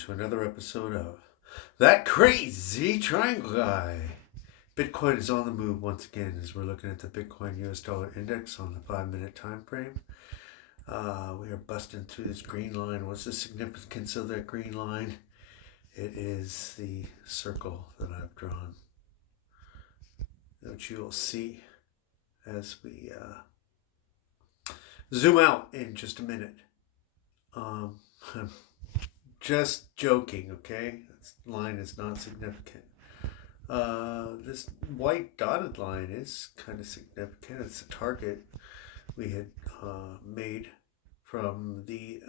to another episode of That Crazy Triangle Guy. Bitcoin is on the move once again as we're looking at the Bitcoin US dollar index on the 5-minute time frame. We are busting through this green line. What's the significance of that green line? It is the circle that I've drawn, which you will see as we zoom out in just a minute. I'm just joking, okay? This line is not significant. This white dotted line is kind of significant. It's a target we had made from the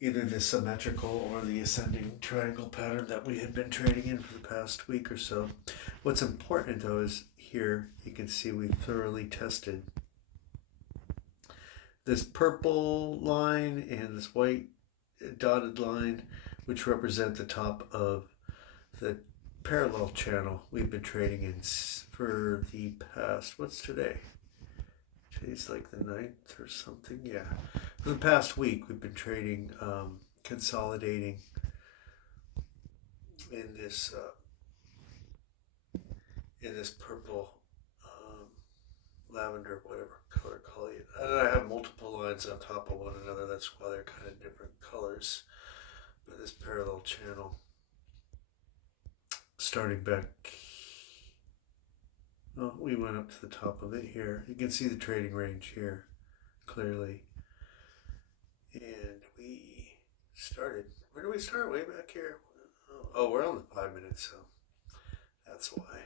either the symmetrical or the ascending triangle pattern that we had been trading in for the past week or so. What's important though is here you can see we thoroughly tested this purple line and this white dotted line, which represent the top of the parallel channel we've been trading in for the past, what's today? Today's like the 9th or something, yeah. For the past week, we've been trading, consolidating in this purple, lavender, whatever color call it. And I have multiple lines on top of one another. That's why they're kind of different colors. But this parallel channel, starting back, well, we went up to the top of it here. You can see the trading range here clearly. And we started, where do we start? Way back here. Oh, we're on the 5 minutes, so that's why.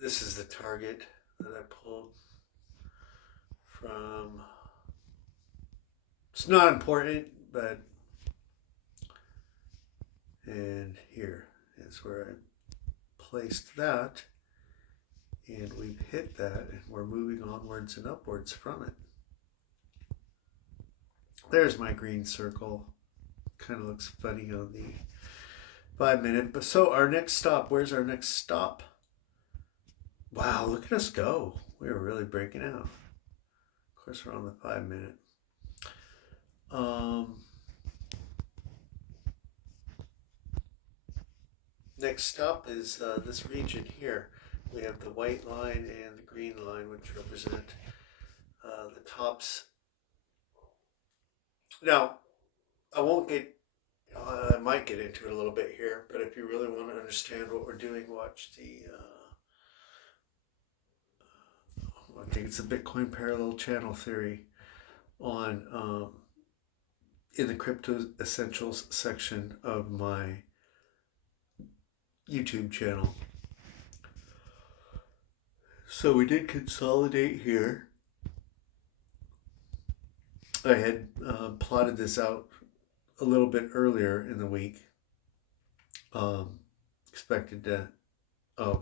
This is the target that I pulled from. It's not important, but, and here is where I placed that, and we've hit that, and we're moving onwards and upwards from it. There's my green circle. Kind of looks funny on the 5 minute. But so our next stop, where's our next stop? Wow, look at us go. We're really breaking out. Of course, we're on the 5 minute. Next stop is this region here. We have the white line and the green line, which represent the tops. Now, I might get into it a little bit here, but if you really want to understand what we're doing, watch the, I think it's the Bitcoin parallel channel theory on, in the Crypto Essentials section of my YouTube channel. So we did consolidate here. I had plotted this out a little bit earlier in the week. Expected to,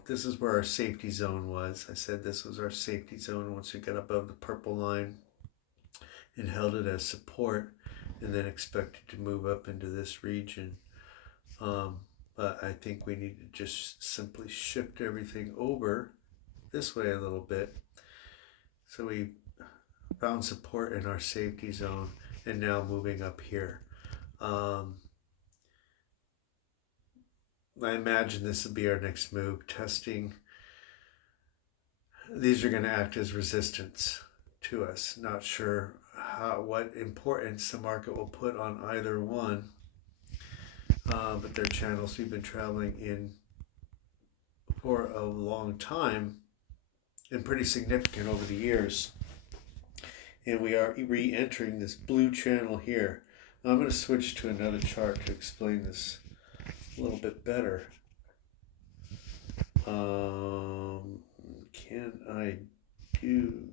this is where our safety zone was. I said this was our safety zone once we got above the purple line and held it as support, and then expected to move up into this region. But I think we need to just simply shift everything over this way a little bit. So we found support in our safety zone and now moving up here. I imagine this will be our next move, testing. These are going to act as resistance to us. Not sure what importance the market will put on either one. But they're channels we've been traveling in for a long time and pretty significant over the years. And we are re-entering this blue channel here. Now I'm going to switch to another chart to explain this a little bit better. Can I do,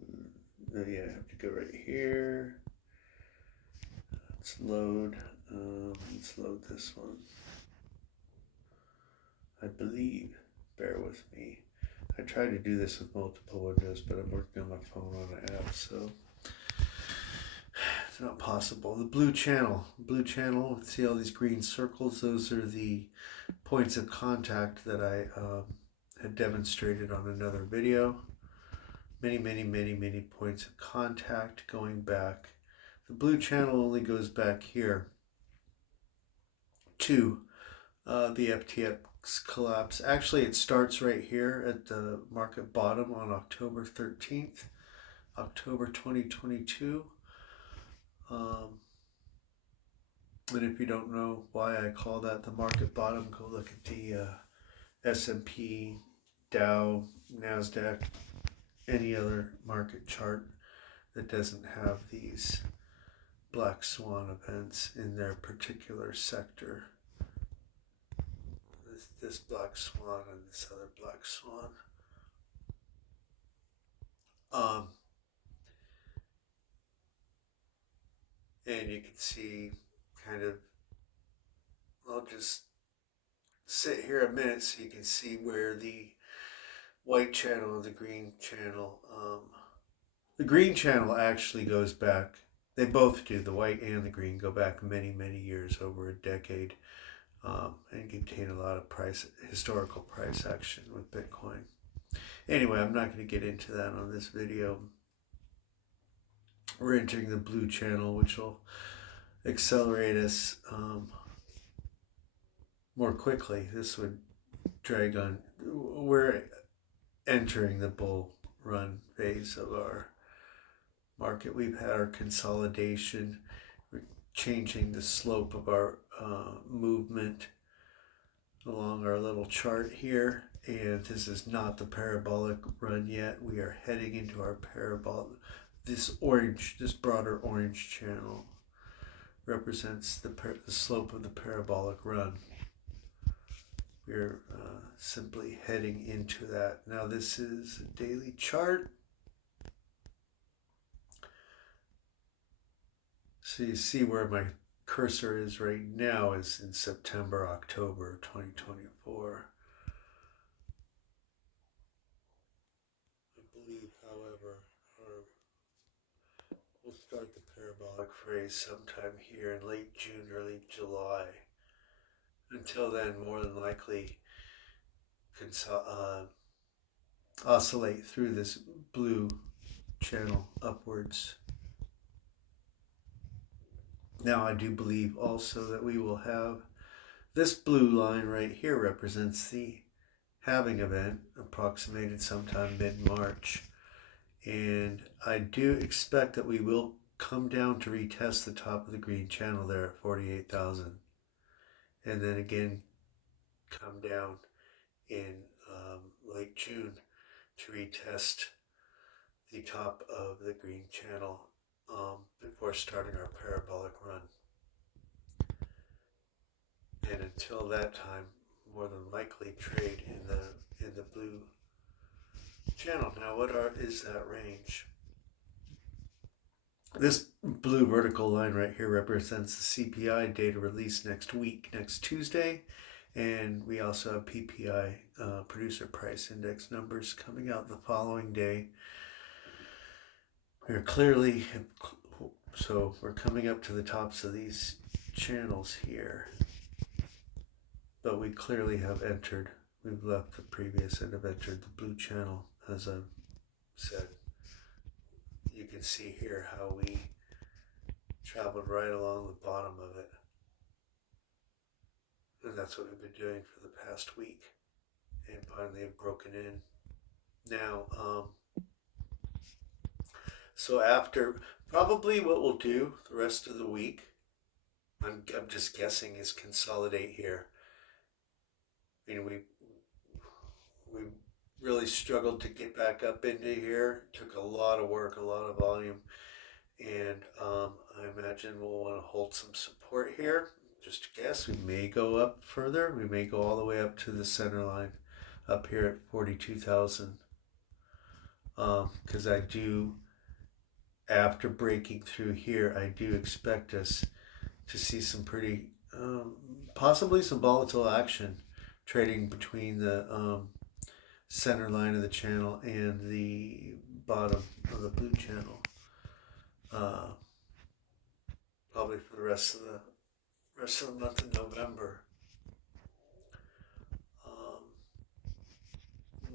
yeah, I have to go right here. Let's load this one. I believe, bear with me. I tried to do this with multiple windows, but I'm working on my phone on an app, so it's not possible. The blue channel, see all these green circles? Those are the points of contact that I had demonstrated on another video. Many points of contact going back. The blue channel only goes back here to the FTX collapse. Actually, it starts right here at the market bottom on October 13th, October 2022. And if you don't know why I call that the market bottom, go look at the S&P, Dow, NASDAQ, any other market chart that doesn't have these black swan events in their particular sector. This black swan and this other black swan. And you can see kind of, I'll just sit here a minute so you can see where the white channel and the green channel, the green channel actually goes back, they both do, the white and the green go back many, many years, over a decade, and contain a lot of historical price action with Bitcoin. Anyway, I'm not going to get into that on this video. We're entering the blue channel, which will accelerate us more quickly. This would drag on. We're entering the bull run phase of our market. We've had our consolidation. We're changing the slope of our movement along our little chart here, and this is not the parabolic run yet. We are heading into our parabolic. This broader orange channel represents the slope of the parabolic run. We're simply heading into that. Now this is a daily chart. So you see where my cursor is right now is in September, October 2024. I believe, however, we'll start the parabolic phase sometime here in late June, early July. Until then, more than likely oscillate through this blue channel upwards. Now I do believe also that we will have this blue line right here represents the halving event, approximated sometime mid-March. And I do expect that we will come down to retest the top of the green channel there at 48,000. And then again come down in late June to retest the top of the green channel before starting our parabolic run. And until that time, more than likely trade in the blue channel. Now, is that range? This blue vertical line right here represents the CPI data released next week, next Tuesday. And we also have PPI, producer price index numbers, coming out the following day. We're coming up to the tops of these channels here. But we clearly have entered, we've left the previous and have entered the blue channel, as I've said. You can see here how we traveled right along the bottom of it. And that's what we've been doing for the past week. And finally have broken in. Now, so after, probably what we'll do the rest of the week, I'm just guessing, is consolidate here. I mean, we really struggled to get back up into here. It took a lot of work, a lot of volume. And I imagine we'll want to hold some support here. Just a guess, we may go up further. We may go all the way up to the center line up here at 42,000. Because I do, after breaking through here, I do expect us to see some pretty, possibly some volatile action trading between the center line of the channel and the bottom of the blue channel. Probably for the rest of the month of November.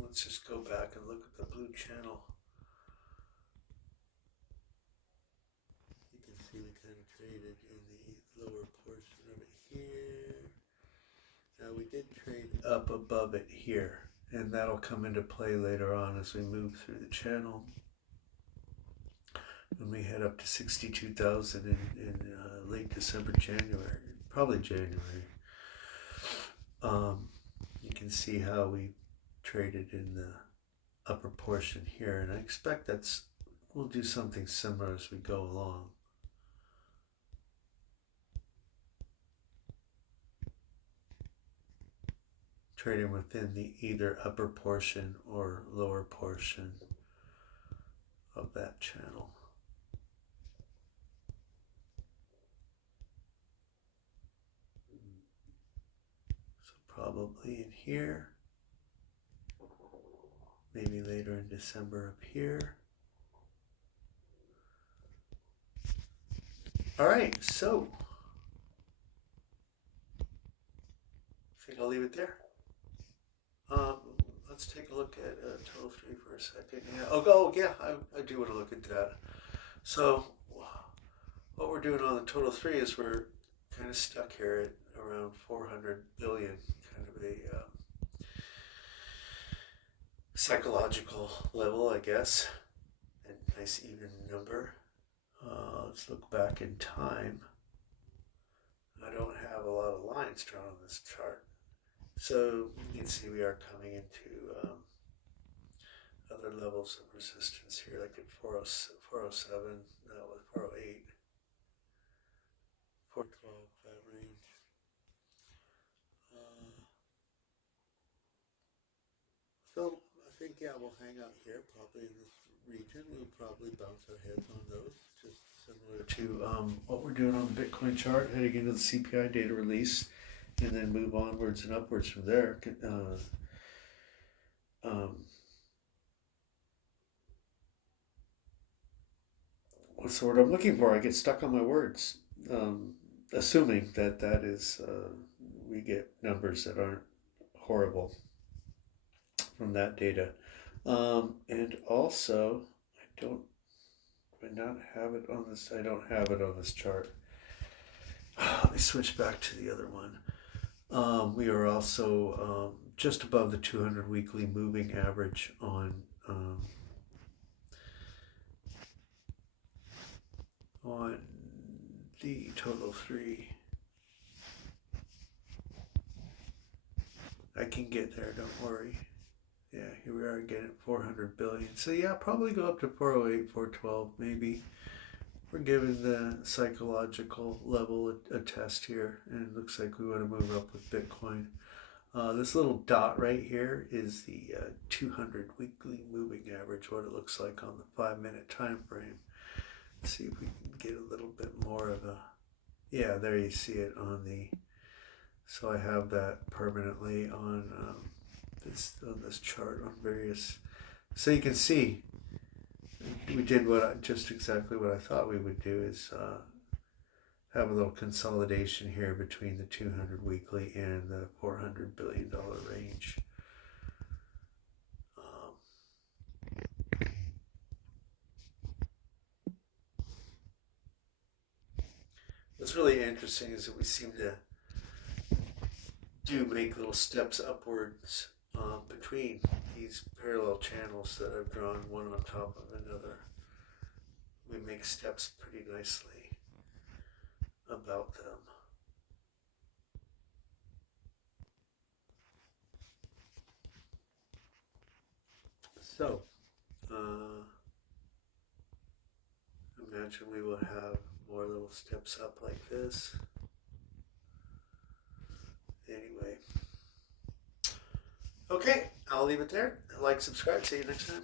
Let's just go back and look at the blue channel. You can see we traded in the lower portion of it here. Now we did trade up above it here, and that'll come into play later on as we move through the channel. When we head up to 62,000 in late December, January, probably January, you can see how we traded in the upper portion here, and I expect we'll do something similar as we go along. Trading within the either upper portion or lower portion of that channel. So probably in here, maybe later in December up here. All right, so I think I'll leave it there. Let's take a look at Total 3 for a second. Yeah. Oh yeah, I do want to look at that. So what we're doing on the Total 3 is we're kind of stuck here at around 400 billion, kind of a psychological level, I guess. A nice even number. Let's look back in time. I don't have a lot of lines drawn on this chart. So you can see we are coming into other levels of resistance here, like at 407, that was 408, 412, that range. So I think, yeah, we'll hang out here, probably in this region. We'll probably bounce our heads on those, just similar to what we're doing on the Bitcoin chart, heading into the CPI data release, and then move onwards and upwards from there. What's the word I'm looking for? I get stuck on my words. Assuming that is, we get numbers that aren't horrible from that data. And also, I don't have it on this chart. Let me switch back to the other one. We are also just above the 200 weekly moving average on the Total 3. I can get there, don't worry. Yeah, here we are again at 400 billion. So yeah, probably go up to 408, 412 maybe. We're giving the psychological level a test here, and it looks like we want to move up with Bitcoin. This little dot right here is the 200 weekly moving average, what it looks like on the 5-minute time frame. Let's see if we can get a little bit more of a, yeah, there you see it on the, so I have that permanently on this chart on various, so you can see we did just exactly what I thought we would do, is have a little consolidation here between the 200 weekly and the $400 billion range. What's really interesting is that we seem to make little steps upwards between these parallel channels that I've drawn one on top of another. We make steps pretty nicely about them. So, imagine we will have more little steps up like this. Anyway. Okay, I'll leave it there. Like, subscribe. See you next time.